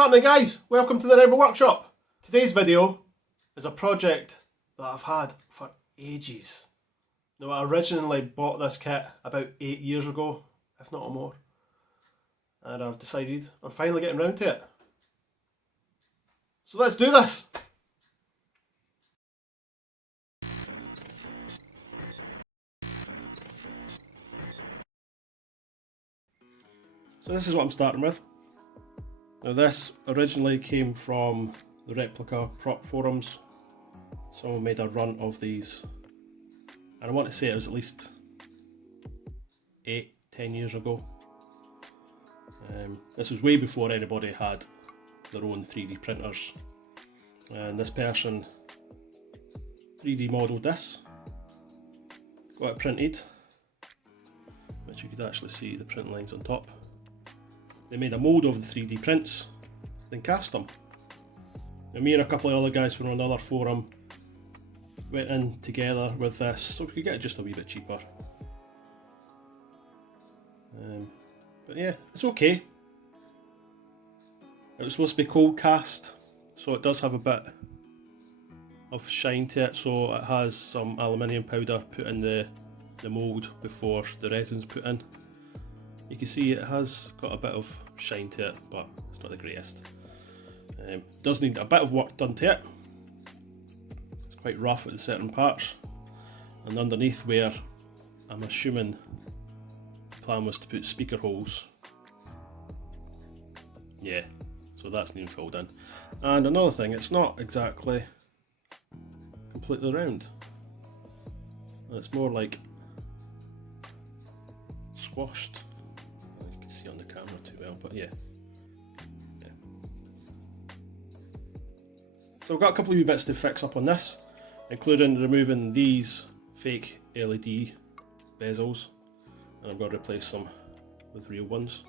happening, guys? Welcome to the Rebel Workshop. Today's video is a project that I've had for ages. Now, I originally bought this kit about 8 years ago, if not more, and I've decided I'm finally getting round to it. So let's do this! So this is what I'm starting with. Now this originally came from the Replica prop forums. Someone made a run of these, and I want to say it was at least 8-10 years ago. This was way before anybody had their own 3D printers, and this person 3D modelled this, got it printed, which you could actually see the print lines on top. They made a mould of the 3D prints, then cast them. Now, me and a couple of other guys from another forum went in together with this so we could get it just a wee bit cheaper. But yeah, it's okay. It was supposed to be cold cast, so it does have a bit of shine to it, so it has some aluminium powder put in the mould before the resin's put in. You can see it has got a bit of shine to it, but it's not the greatest. Does need a bit of work done to it. It's quite rough at certain parts, and underneath where I'm assuming the plan was to put speaker holes. Yeah, so that's been filled in. And another thing, it's not exactly completely round. It's more like squashed. See on the camera too well, but yeah. So we've got a couple of wee bits to fix up on this, including removing these fake LED bezels, and I'm going to replace them with real ones,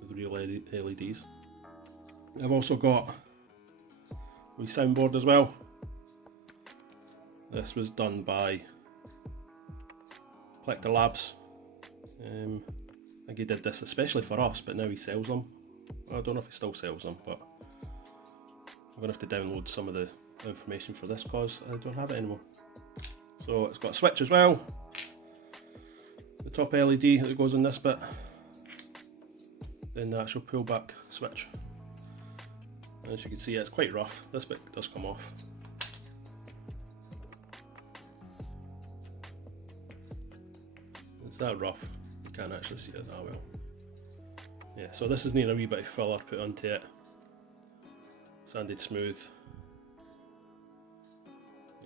with real LEDs. I've also got a wee soundboard as well. This was done by Replica Labs. I think he did this especially for us, but now he sells them. I don't know if he still sells them, but I'm going to have to download some of the information for this because I don't have it anymore. So it's got a switch as well. The top LED that goes on this bit. Then the actual pull back switch. And as you can see, it's quite rough. This bit does come off. It's that rough. Can't actually see it that well. Yeah, so this is needing a wee bit of filler put onto it. Sanded smooth.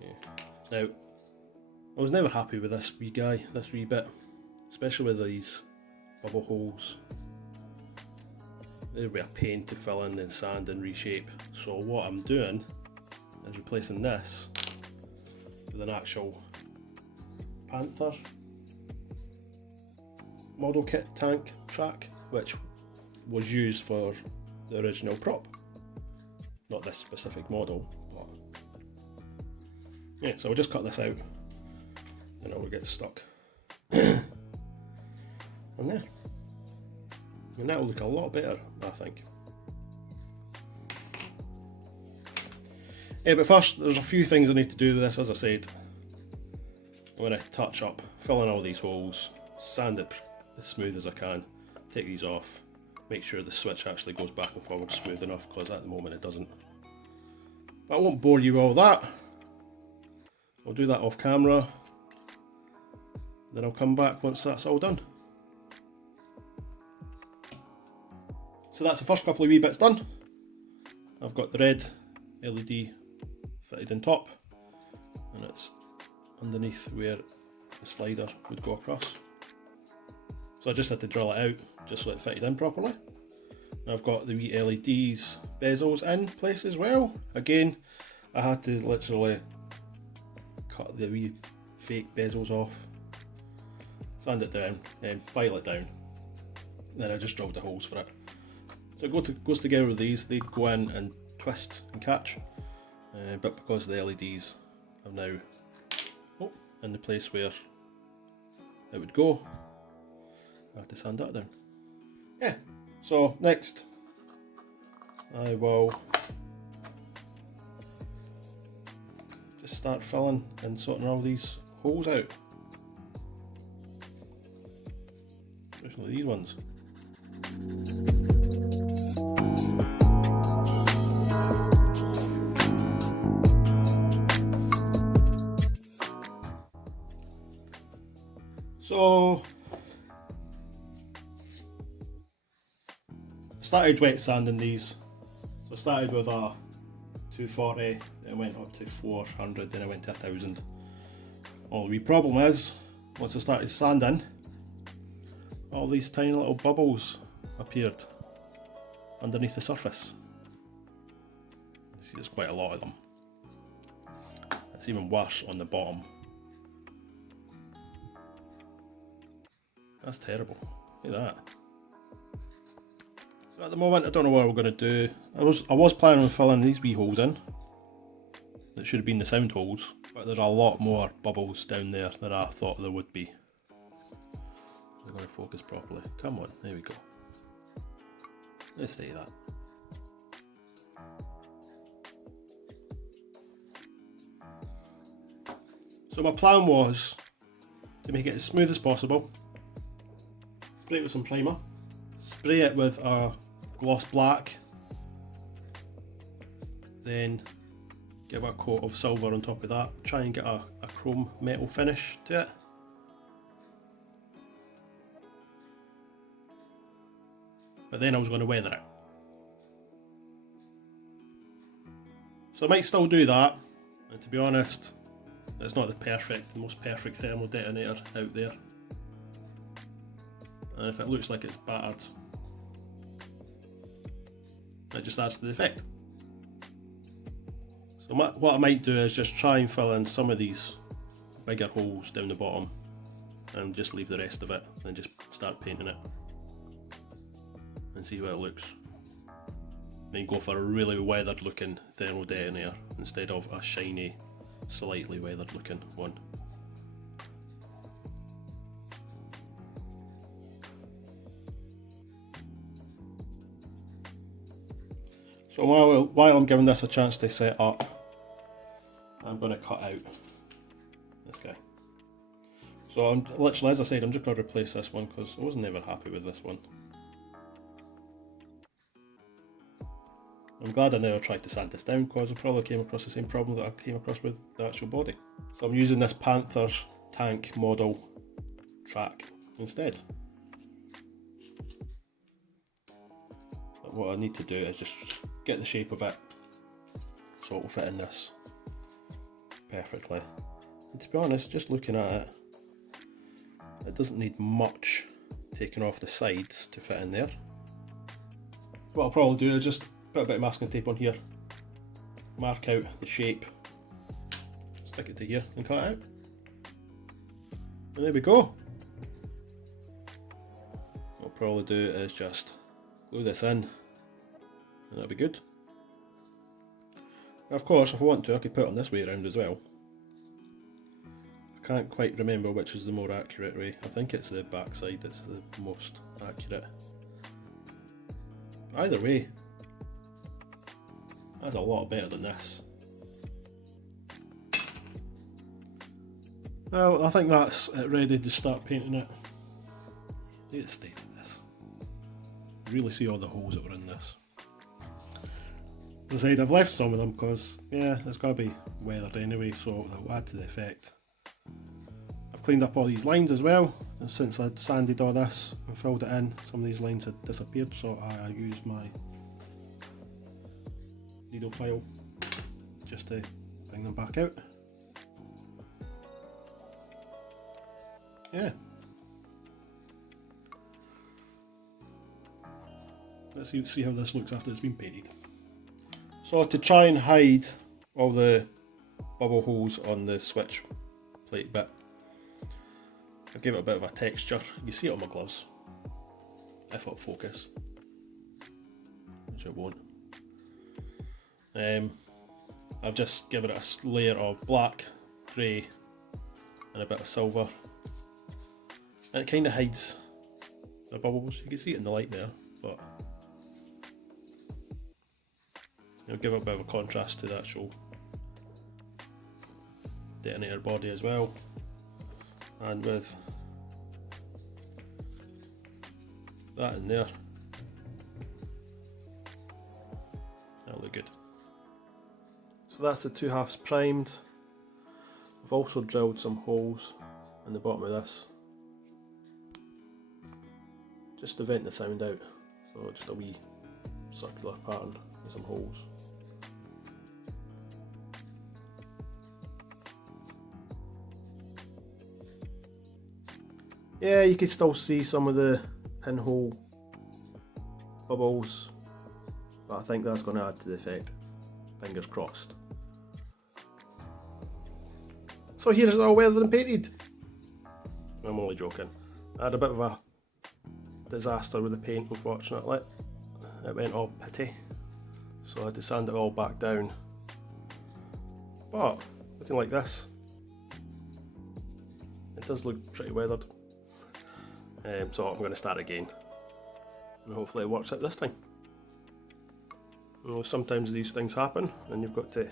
Yeah. Now, I was never happy with this wee guy, this wee bit, especially with these bubble holes. They'd be a pain to fill in and sand and reshape. So what I'm doing is replacing this with an actual Panther model kit tank track, which was used for the original prop. Not this specific model, but yeah, so we'll just cut this out and it will get stuck on there. And that will look a lot better, I think. Yeah, but first there's a few things I need to do with this. As I said, I'm going to touch up, fill in all these holes, sand it as smooth as I can, take these off, make sure the switch actually goes back and forward smooth enough, because at the moment it doesn't. But I won't bore you with all that. I'll do that off camera, then I'll come back once that's all done. So that's the first couple of wee bits done. I've got the red LED fitted in top, and it's underneath where the slider would go across. So I just had to drill it out just so it fitted in properly. I've got the wee LEDs bezels in place as well. Again, I had to literally cut the wee fake bezels off, sand it down, and file it down. Then I just drilled the holes for it. So it goes together with these. They go in and twist and catch, but because the LEDs are now in the place where it would go, I have to sand that down. Yeah, so next I will just start filling and sorting all these holes out. Especially these ones. So I started wet sanding these. So I started with a 240, then I went up to 400, then I went to 1000. All the wee problem is, once I started sanding, all these tiny little bubbles appeared underneath the surface. You see, there's quite a lot of them. It's even worse on the bottom. That's terrible. Look at that. So at the moment, I don't know what we're going to do. I was planning on filling these wee holes in. That should have been the sound holes, but there's a lot more bubbles down there than I thought there would be. I'm going to focus properly. Come on, there we go. Let's stay that. So my plan was to make it as smooth as possible. Spray it with some primer. Spray it with a gloss black. Then give it a coat of silver on top of that. Try and get a chrome metal finish to it. But then I was going to weather it. So I might still do that. And to be honest, it's not the most perfect thermal detonator out there. And if it looks like it's battered, it just adds to the effect. So what I might do is just try and fill in some of these bigger holes down the bottom and just leave the rest of it and just start painting it and see how it looks. Then go for a really weathered looking thermal detonator instead of a shiny, slightly weathered looking one. So while I'm giving this a chance to set up, I'm going to cut out this guy. So I'm literally, as I said, I'm just going to replace this one because I was never happy with this one. I'm glad I never tried to sand this down because I probably came across the same problem that I came across with the actual body. So I'm using this Panther tank model track instead. But what I need to do is just get the shape of it so it will fit in this perfectly. And to be honest, just looking at it, it doesn't need much taken off the sides to fit in there. What I'll probably do is just put a bit of masking tape on here, mark out the shape, stick it to here and cut it out. And there we go. What I'll probably do is just glue this in and that'll be good. Now, of course, if I want to, I could put it on this way around as well. I can't quite remember which is the more accurate way. I think it's the back side that's the most accurate. Either way, that's a lot better than this. Well, I think that's it ready to start painting it. Look at the state of this. Really see all the holes that were in this. As I said, I've left some of them because, yeah, it's got to be weathered anyway, so that'll add to the effect. I've cleaned up all these lines as well, and since I'd sanded all this and filled it in, some of these lines had disappeared, so I used my needle file just to bring them back out. Yeah. Let's see how this looks after it's been painted. So to try and hide all the bubble holes on the switch plate bit, I gave it a bit of a texture. You see it on my gloves, if it'll focus, which it won't. I've just given it a layer of black, grey and a bit of silver, and it kind of hides the bubbles. You can see it in the light there, but give it a bit of a contrast to the actual detonator body as well, and with that in there, that'll look good. So that's the 2/2 primed. I've also drilled some holes in the bottom of this, just to vent the sound out, so just a wee circular pattern with some holes. Yeah, you can still see some of the pinhole bubbles, but I think that's going to add to the effect. Fingers crossed. So here's it all weathered and painted. I'm only joking. I had a bit of a disaster with the paint, unfortunately. It went all pitty, so I had to sand it all back down. But looking like this, it does look pretty weathered. So I'm going to start again, and hopefully it works out this time. You know, sometimes these things happen and you've got to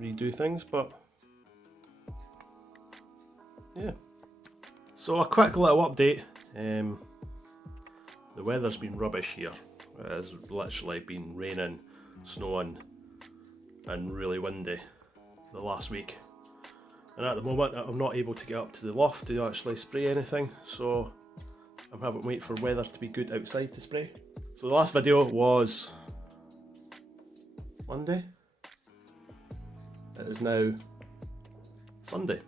redo things, but yeah. So a quick little update. The weather's been rubbish here. It has literally been raining, snowing and really windy the last week. And at the moment I'm not able to get up to the loft to actually spray anything, so I'm having to wait for weather to be good outside to spray. So the last video was Monday. It is now Sunday.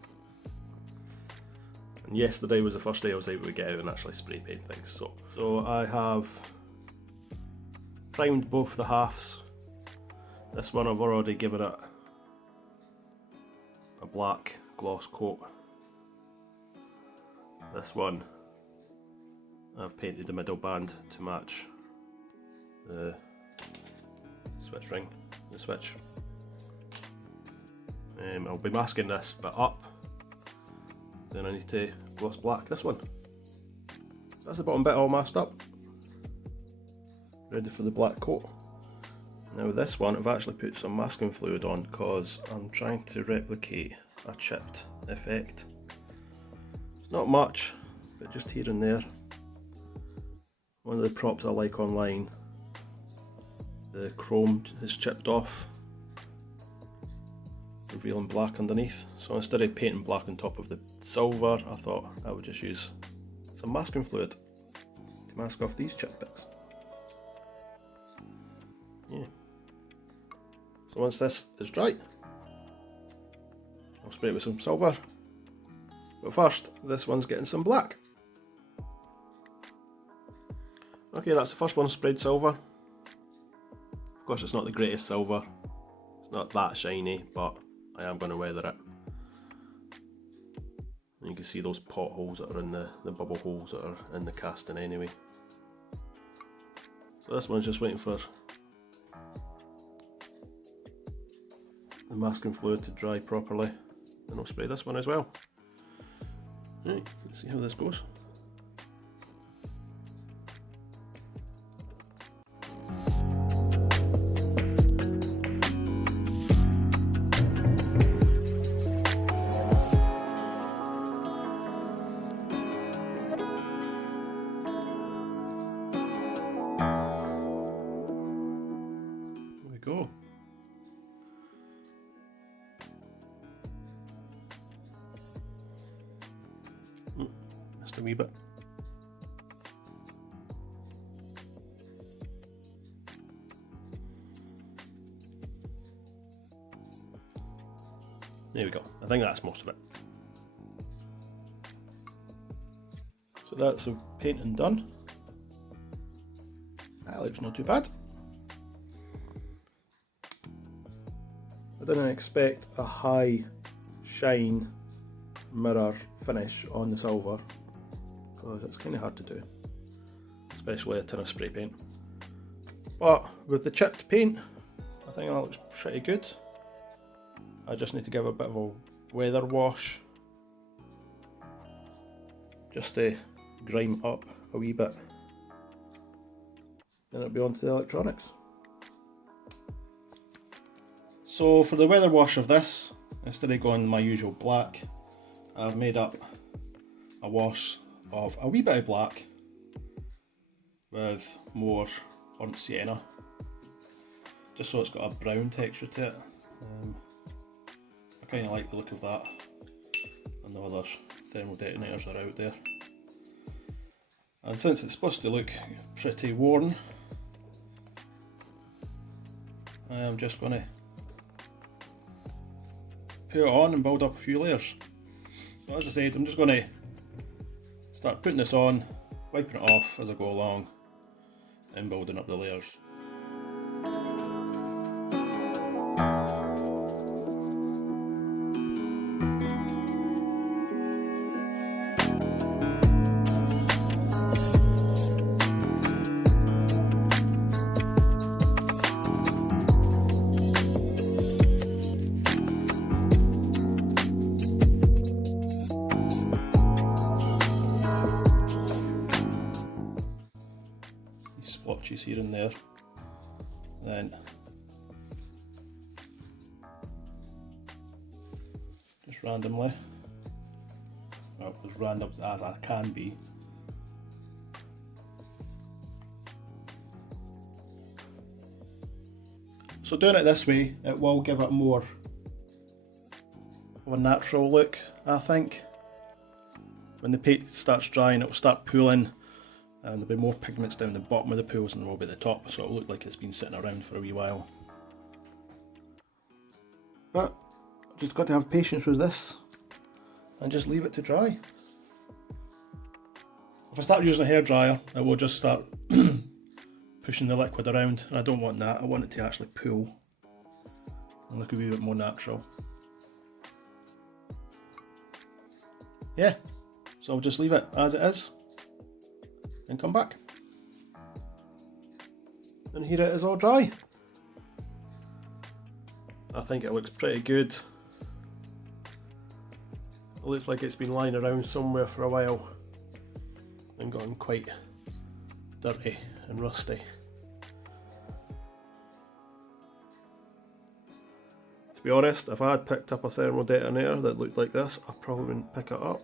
And yesterday was the first day I was able to get out and actually spray paint things. So I have primed both the halves. This one I've already given it a black gloss coat. This one I've painted the middle band to match the switch ring, the switch. I'll be masking this bit up, then I need to gloss black this one. That's the bottom bit all masked up, ready for the black coat. Now with this one I've actually put some masking fluid on because I'm trying to replicate a chipped effect. It's not much, but just here and there. One of the props I like online, the chrome is chipped off, revealing black underneath. So instead of painting black on top of the silver, I thought I would just use some masking fluid to mask off these chip bits. Yeah. So once this is dry, I'll spray it with some silver. But first, this one's getting some black. Okay, that's the first one sprayed silver. Of course it's not the greatest silver, it's not that shiny, but I am going to weather it. And you can see those potholes that are in the bubble holes that are in the casting anyway. So this one's just waiting for the masking fluid to dry properly, and I'll spray this one as well. Right, let's see how this goes. Go. Just a wee bit. There we go. I think that's most of it. So that's the painting done. That looks not too bad. I didn't expect a high shine mirror finish on the silver because it's kind of hard to do, especially a tin of spray paint. But with the chipped paint, I think that looks pretty good. I just need to give a bit of a weather wash just to grime up a wee bit then it'll be on to the electronics. So for the weather wash of this, instead of going my usual black, I've made up a wash of a wee bit of black with more burnt sienna, just so it's got a brown texture to it. I kind of like the look of that, and the other thermal detonators are out there. And since it's supposed to look pretty worn, I am just going to put it on and build up a few layers. So as I said, I'm just going to start putting this on, wiping it off as I go along, and building up the layers. Splotches here and there, then just randomly, well, as random as I can be, so doing it this way, it will give it more of a natural look. I think when the paint starts drying, it will start pooling, and there'll be more pigments down the bottom of the pools than there will be at the top, so it'll look like it's been sitting around for a wee while. But just got to have patience with this and just leave it to dry. If I start using a hairdryer, it will just start pushing the liquid around, and I don't want that. I want it to actually pool and look a wee bit more natural. Yeah, so I'll just leave it as it is and come back, and here it is all dry. I think it looks pretty good. It looks like it's been lying around somewhere for a while and gotten quite dirty and rusty. To be honest, if I had picked up a thermal detonator that looked like this, I probably wouldn't pick it up,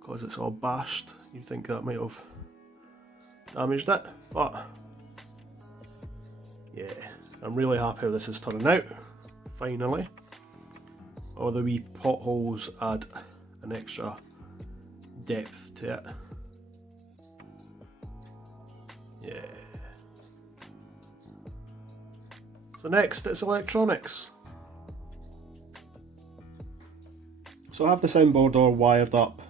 because it's all bashed. You'd think that might have damaged it, but yeah, I'm really happy how this is turning out, finally. All the wee potholes add an extra depth to it. Yeah. So next, it's electronics. So I have the soundboard all wired up.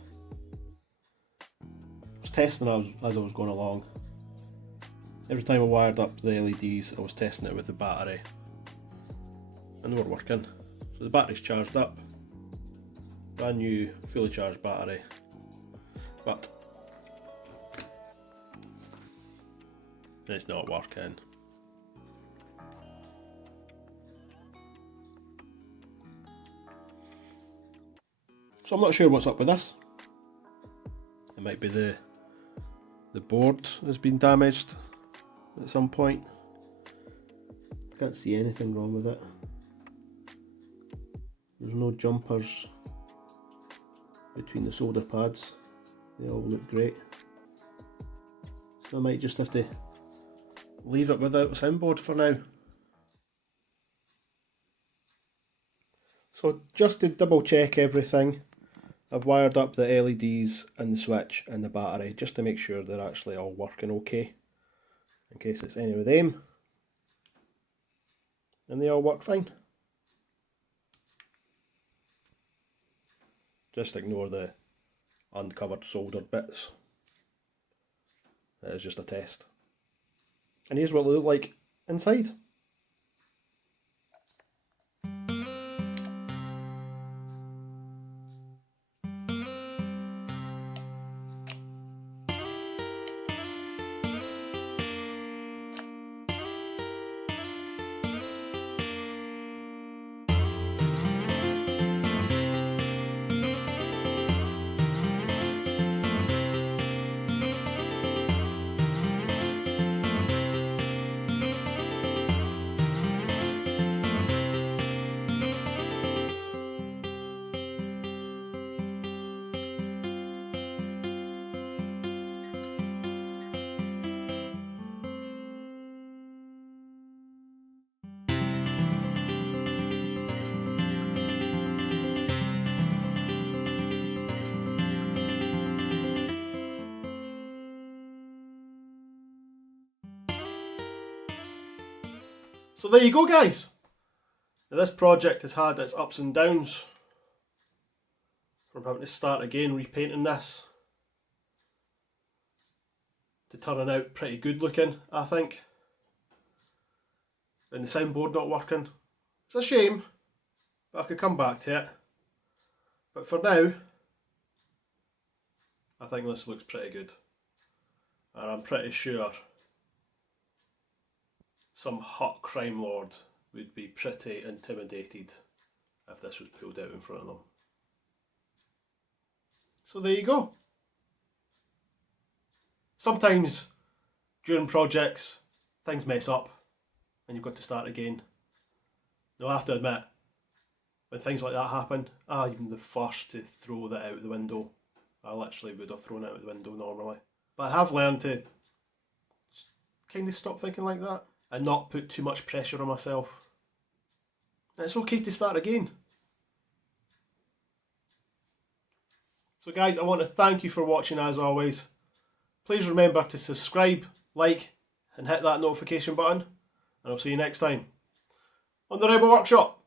Testing as I was going along. Every time I wired up the LEDs, I was testing it with the battery, and they were working. So the battery's charged up, brand new fully charged battery, but it's not working. So I'm not sure what's up with this. It might be the board has been damaged at some point. Can't see anything wrong with it. There's no jumpers between the solder pads. They all look great. So I might just have to leave it without a soundboard for now. So just to double check everything, I've wired up the LEDs and the switch and the battery just to make sure they're actually all working okay, in case it's any of them, and they all work fine. Just ignore the uncovered soldered bits. It is just a test. And here's what they look like inside. So there you go, guys. Now this project has had its ups and downs from having to start again repainting this to turning out pretty good looking, I think. And the soundboard not working. It's a shame, but I could come back to it. But for now, I think this looks pretty good. And I'm pretty sure some hot crime lord would be pretty intimidated if this was pulled out in front of them. So there you go. Sometimes during projects things mess up and you've got to start again. Now I have to admit, when things like that happen, I'm the first to throw that out the window. I literally would have thrown it out the window normally. But I have learned to kind of stop thinking like that and not put too much pressure on myself. And it's okay to start again. So guys, I want to thank you for watching as always. Please remember to subscribe, like and hit that notification button. And I'll see you next time on the Rebel Workshop.